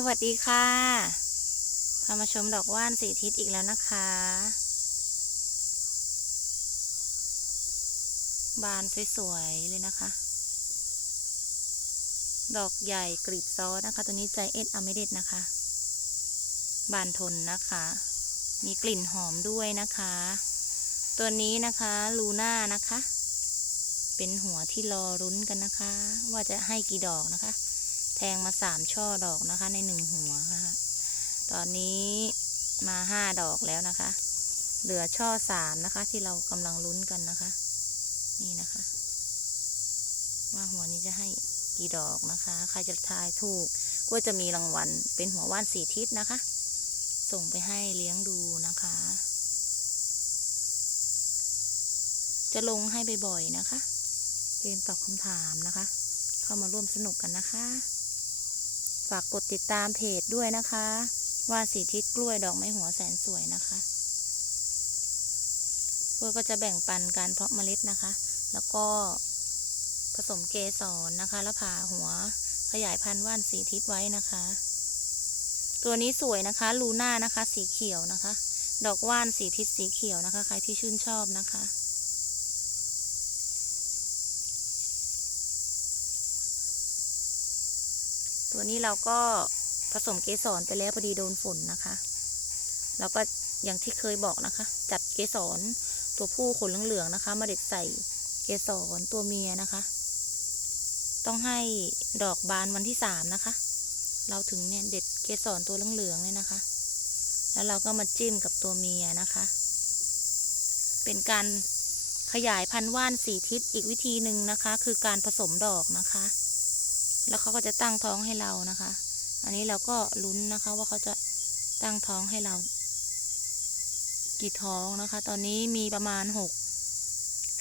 สวัสดีค่ะ พามาชมดอกว่านสีทิศอีกแล้วนะคะ บานสวยๆเลยนะคะ ดอกใหญ่กรีบซอนะคะ ตัวนี้ใจเอ็ดอเมเดตนะคะ บานทนนะคะ มีกลิ่นหอมด้วยนะคะ ตัวนี้นะคะลูน่านะคะ เป็นหัวที่รอรุ้นกันนะคะ ว่าจะให้กี่ดอกนะคะ แทงมาสามช่อดอกนะคะในหนึ่งหัวนะคะตอนนี้มาห้าดอกแล้วนะคะ เหลือช่อสามนะคะ ที่เรากำลังลุ้นกันนะคะ นี่นะคะ ว่าหัวนี้จะให้กี่ดอกนะคะ ใครจะทายถูกก็จะมีรางวัลเป็นหัวว่านสีทิศนะคะ ส่งไปให้เลี้ยงดูนะคะ จะลงให้บ่อยๆนะคะ เกมตอบคำถามนะคะ เข้ามาร่วมสนุกกันนะคะ ฝากกดติดตามเพจด้วยนะคะ ว่าสีทิศกล้วยดอกไม้หัวแสนสวยนะคะกล้วยก็จะแบ่งปันการเพาะเมล็ดนะคะ แล้วก็ผสมเกสรนะคะ แล้วผ่าหัวขยายพันธุ์ว่านสีทิศไว้นะคะ ตัวนี้สวยนะคะ ลูน่านะคะ สีเขียวนะคะ ดอกว่านสีทิศสีเขียวนะคะ ใครที่ชื่นชอบนะคะ ตัวนี้เราก็ผสมเกสรไปแล้วพอดีโดนฝนนะคะ แล้วก็อย่างที่เคยบอกนะคะ จัดเกสรตัวผู้ขนเหลืองๆนะคะ มาเด็ดใส่เกสรตัวเมียนะคะ ต้องให้ดอกบานวันที่สามนะคะ เราถึงเนี่ยเด็ดเกสรตัวเหลืองๆเลยนะคะ แล้วเราก็มาจิ้มกับตัวเมียนะคะ เป็นการขยายพันธุ์ว่านสีทิศอีกวิธีหนึ่งนะคะ คือการผสมดอกนะคะ แล้วเขาก็จะตั้งท้องให้เรานะคะ อันนี้เราก็ลุ้นนะคะว่าเขาจะตั้งท้องให้เรา กี่ท้องนะคะ ตอนนี้มีประมาณหก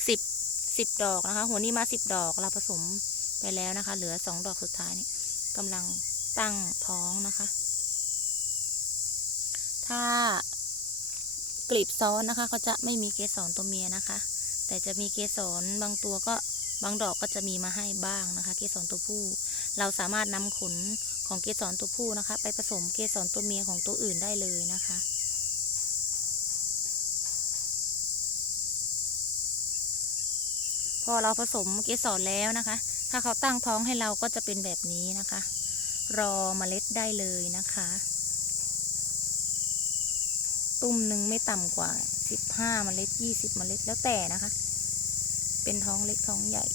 สิบสิบดอกนะคะ หัวนี้มาสิบดอกเราผสมไปแล้วนะคะ เหลือสองดอกสุดท้ายนี่กำลังตั้งท้องนะคะ ถ้ากลีบซ้อนนะคะเขาจะไม่มีเกสรตัวเมียนะคะ แต่จะมีเกสรบางตัวก็บางดอกก็จะมีมาให้บ้างนะคะ เกสรตัวผู้ เราสามารถนำขนของเกสรตัวผู้นะคะ ไปผสมเกสรตัวเมียของตัวอื่นได้เลยนะคะ พอเราผสมเกสรแล้วนะคะ ถ้าเขาตั้งท้องให้เราก็จะเป็นแบบนี้นะคะ รอเมล็ดได้เลยนะคะ ตุ้มหนึ่งไม่ต่ำกว่าสิบห้าเมล็ดยี่สิบเมล็ดแล้วแต่นะคะ เป็นท้องเล็กท้องใหญ่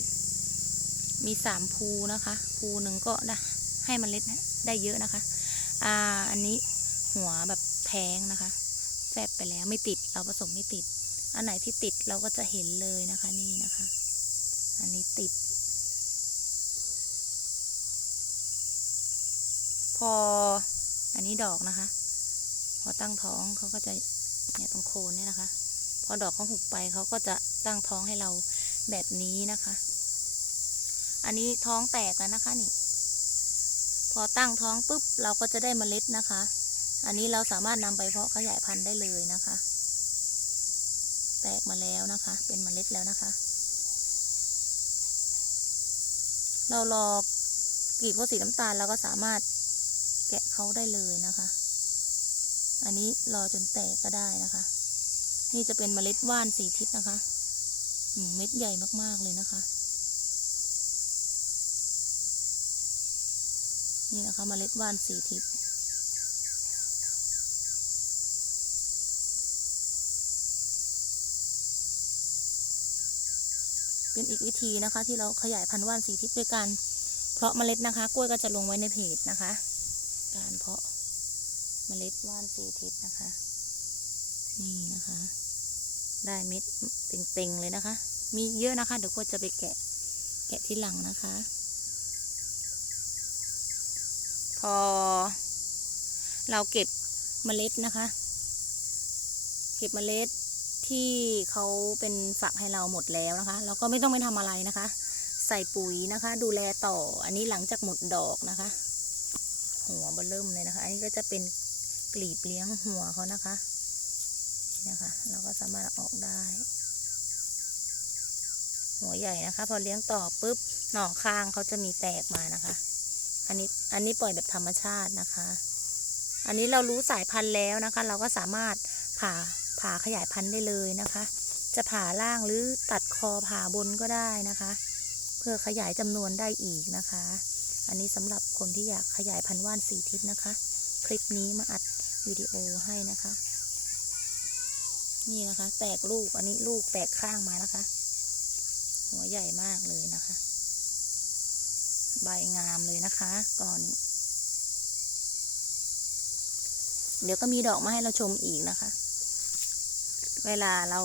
มีสามภูนะคะภูหนึ่งก็ได้ให้เล็ดได้เยอะนะคะอ่าอันนี้หัวแบบแทงนะคะแฟบไปแล้วไม่ติดเราผสมไม่ติด อันไหนที่ติดเราก็จะเห็นเลยนะคะนี่นะคะ อันนี้ติด พออันนี้ดอกนะคะ พอตั้งท้องเขาก็จะเนี่ยตรงโคนเนี่ยนะคะ พอดอกเขาหุบไปเขาก็จะตั้งท้องให้เราแบบนี้นะคะ อันนี้ท้องแตกแล้วนะคะนี่ พอตั้งท้องปุ๊บเราก็จะได้เมล็ดนะคะ อันนี้เราสามารถนำไปเพาะขยายพันธุ์ได้เลยนะคะ แตกมาแล้วนะคะ เป็นเมล็ดแล้วนะคะ เรารอกรีบพวกสีน้ำตาลเราก็สามารถแกะเขาได้เลยนะคะ อันนี้รอจนแตกก็ได้นะคะ นี่จะเป็นเมล็ดว่านสีทิศนะคะอืมเม็ดใหญ่มากๆเลยนะคะ นี่นะคะเมล็ดว่านสีทิพย์เป็นอีกวิธีนะคะ ที่เราขยายพันธุ์ว่านสีทิพย์ด้วยการเพาะเมล็ดนะคะ กล้วยก็จะลงไว้ในเพจนะคะ การเพาะเมล็ดว่านสีทิพย์นะคะ นี่นะคะ ได้เม็ดเต็งๆเลยนะคะ มีเยอะนะคะ เดี๋ยวกล้วยจะไปแกะแกะที่หลังนะคะ พอ เราเก็บเมล็ดนะคะ เก็บเมล็ดที่เขาเป็นฝักให้เราหมดแล้วนะคะ เราก็ไม่ต้องไปทำอะไรนะคะ ใส่ปุ๋ยนะคะ ดูแลต่ออันนี้หลังจากหมดดอกนะคะ หัวเบเริ่มเลยนะคะ อันนี้ก็จะเป็นกลีบเลี้ยงหัวเขานะคะนี่นะคะ เราก็สามารถออกได้ หัวใหญ่นะคะ พอเลี้ยงต่อปุ๊บหน่อข้างเขาจะมีแตกมานะคะ อันนี้อันนี้ปล่อยแบบธรรมชาตินะคะ อันนี้เรารู้สายพันธุ์แล้วนะคะ เราก็สามารถผ่าผ่าขยายพันธุ์ได้เลยนะคะ จะผ่าล่างหรือตัดคอผ่าบนก็ได้นะคะ เพื่อขยายจำนวนได้อีกนะคะ อันนี้สำหรับคนที่อยากขยายพันธุ์ว่านสีทิศนะคะ คลิปนี้มาอัดวิดีโอให้นะคะ นี่นะคะ แตกลูกอันนี้ลูกแตกข้างมานะคะ หัวใหญ่มากเลยนะคะ ใบงามเลยนะคะกอนนี้ เดี๋ยวก็มีดอกมาให้เราชมอีกนะคะ เวลาเรา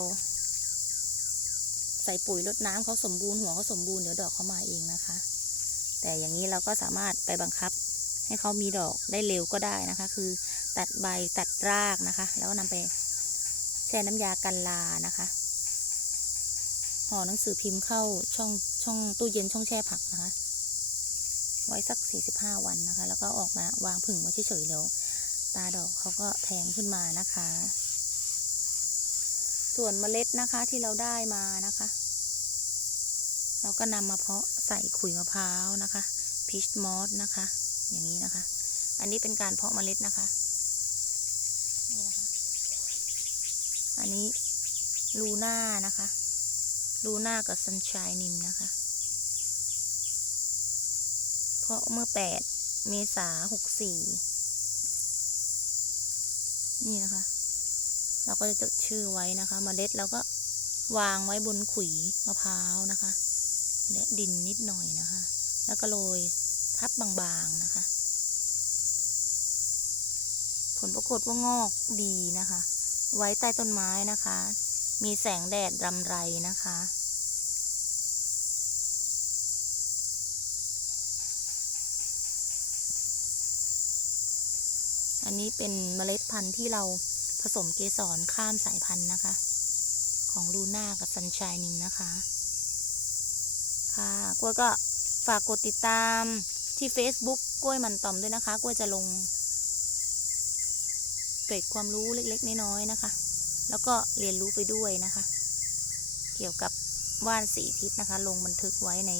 ใส่ปุ๋ยรดน้ำเขาสมบูรณ์หัวเขาสมบูรณ์เดี๋ยวดอกเขามาเองนะคะ แต่อย่างนี้เราก็สามารถไปบังคับให้เขามีดอกได้เร็วก็ได้นะคะ คือตัดใบตัดรากนะคะ แล้วนำไปแช่น้ำยากันลานะคะห่อหนังสือพิมพ์เข้าช่องช่องตู้เย็นช่องแช่ผักนะคะ ไว้สัก 45 วันนะคะ แล้วก็ออกมาวางผึ่งไว้เฉยๆเดี๋ยวตาดอกเขาก็แทงขึ้นมานะคะ ส่วนเมล็ดนะคะที่เราได้มานะคะ เราก็นำมาเพาะใส่ขุยมะพร้าวนะคะพีชมอสนะคะ อย่างนี้นะคะ อันนี้เป็นการเพาะเมล็ดนะคะนี่นะคะ อันนี้ลูน่านะคะ ลูน่ากับซันชายนิมนะคะ เพราะเมื่อแปดเมษาหกสี่นี่นะคะ เราก็จะจดชื่อไว้นะคะเมล็ดเราก็วางไว้บนขุยมะพร้าวนะคะ และดินนิดหน่อยนะคะ แล้วก็โรยทับบางๆนะคะ ผลปรากฏว่างอกดีนะคะ ไว้ใต้ต้นไม้นะคะ มีแสงแดดรำไรนะคะ อันนี้เป็นเมล็ดพันธุ์ที่เราผสมเกสรข้ามสายพันธุ์นะคะ ของลูน่ากับซันชายนิมนะคะ ค่ะกล้วยก็ฝากกดติดตามที่ Facebook กล้วยมันต่อมด้วยนะคะ กล้วยจะลงเกร็ดความรู้เล็กๆน้อยๆนะคะ แล้วก็เรียนรู้ไปด้วยนะคะ เกี่ยวกับว่านสีทิศนะคะ ลงบันทึกไว้ใน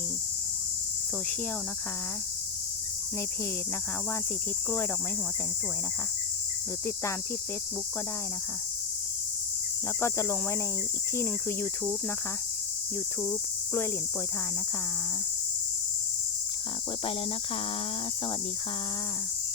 โซเชียลนะคะ ในเพจนะคะ ว่านสีทิศกล้วยดอกไม้หัวแสนสวยนะคะ หรือติดตามที่ Facebook ก็ได้นะคะ แล้วก็จะลงไว้ในอีกที่หนึ่งคือ YouTube นะคะ YouTube กล้วยเหรียญโปรยทานนะคะ ค่ะกล้วยไปแล้วนะคะ สวัสดีค่ะ